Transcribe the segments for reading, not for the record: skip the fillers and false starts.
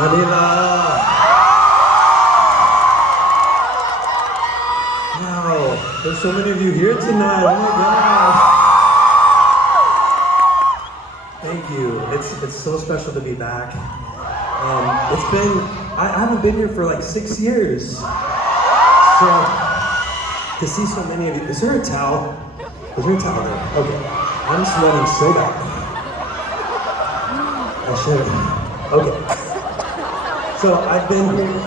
Manila. Wow, there's so many of you here tonight. Oh my God. Thank you. It's so special to be back. I haven't been here for like 6 years. So to see so many of you, is there a towel? Is there a towel there? Okay. I'm sweating so bad. I should. Okay. So I've been here.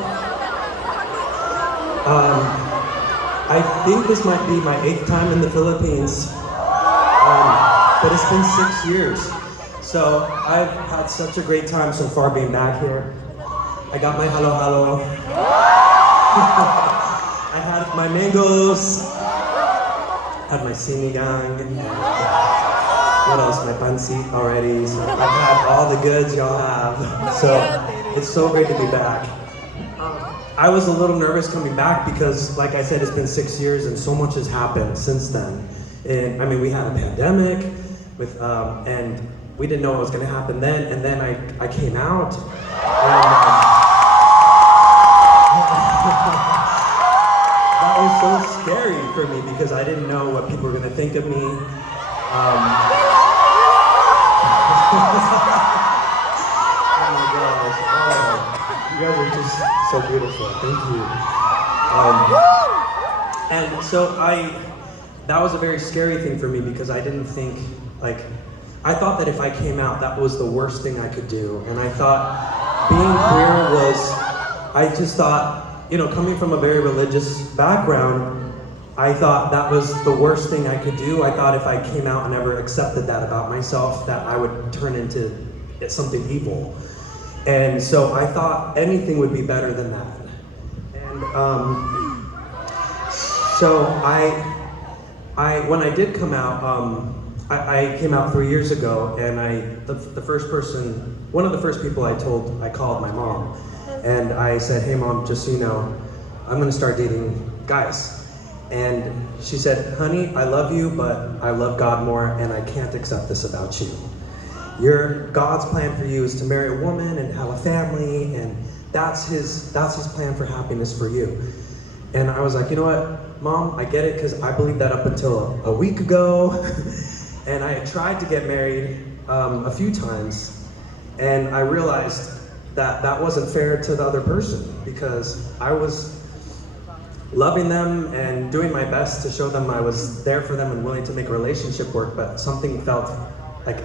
I think this might be my 8th time in the Philippines, but it's been 6 years. So I've had such a great time so far being back here. I got my halo-halo. I had my mangoes. Had my sinigang. What else? My pancit already. So I've had all the goods y'all have. So it's so great to be back. I was a little nervous coming back because, like I said, it's been 6 years and so much has happened since then. And I mean, we had a pandemic with, and we didn't know what was going to happen then. And then I came out. And, that was so scary for me because I didn't know what people were going to think of me. Oh my gosh. Oh, you guys are just so beautiful. Thank you. And so that was a very scary thing for me because I didn't think, I thought that if I came out, that was the worst thing I could do. And I thought being queer I just thought, coming from a very religious background, I thought that was the worst thing I could do. I thought if I came out and ever accepted that about myself, that I would turn into something evil. And so I thought anything would be better than that. And so when I did come out, I came out 3 years ago, and one of the first people I called my mom. And I said, hey mom, just so you know, I'm gonna start dating guys. And she said, honey, I love you, but I love God more, and I can't accept this about you. God's plan for you is to marry a woman and have a family, and that's his plan for happiness for you. And I was like, you know what, Mom, I get it, because I believed that up until a week ago. And I had tried to get married a few times, and I realized that wasn't fair to the other person, because I was loving them and doing my best to show them I was there for them and willing to make a relationship work, but something felt like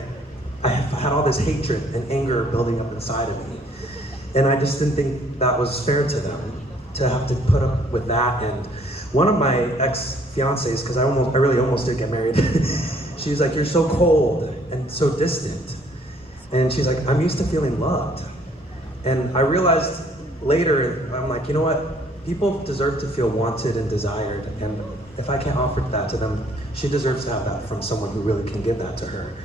I had all this hatred and anger building up inside of me. And I just didn't think that was fair to them, to have to put up with that. And one of my ex-fiancés, because I really almost did get married, she was like, you're so cold and so distant. And she's like, I'm used to feeling loved. And I realized later, I'm like, you know what? People deserve to feel wanted and desired. And if I can't offer that to them, she deserves to have that from someone who really can give that to her.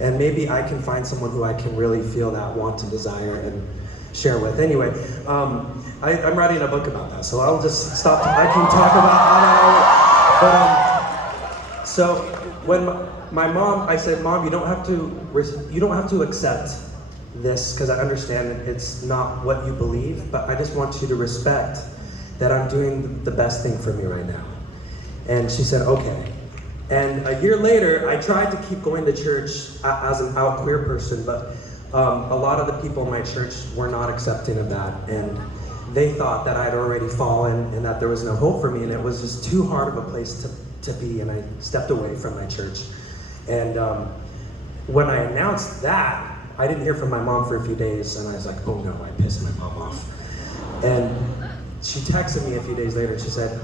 And maybe I can find someone who I can really feel that want and desire and share with. Anyway, I'm writing a book about that, so I'll just stop. I can talk about it. But so when my mom, I said, Mom, you don't have to accept this, because I understand it's not what you believe, but I just want you to respect that I'm doing the best thing for me right now. And she said, okay. And a year later, I tried to keep going to church as an out queer person, but a lot of the people in my church were not accepting of that, and they thought that I'd already fallen and that there was no hope for me, and it was just too hard of a place to be, and I stepped away from my church. And when I announced that, I didn't hear from my mom for a few days, and I was like, oh no, I pissed my mom off. And she texted me a few days later, and she said,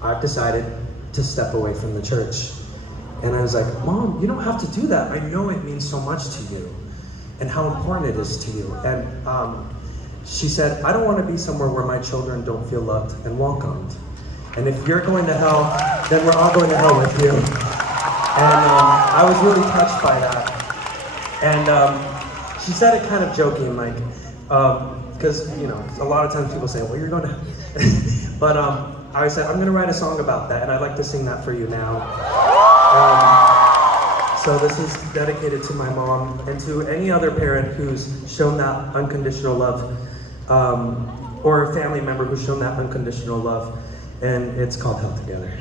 I've decided to step away from the church. And I was like, Mom, you don't have to do that. I know it means so much to you and how important it is to you. And she said, I don't want to be somewhere where my children don't feel loved and welcomed. And if you're going to hell, then we're all going to hell with you. And I was really touched by that. And she said it kind of joking, like, because, a lot of times people say, well, you're going to hell. But I said, I'm going to write a song about that, and I'd like to sing that for you now. So this is dedicated to my mom and to any other parent who's shown that unconditional love or a family member who's shown that unconditional love, and it's called Held Together.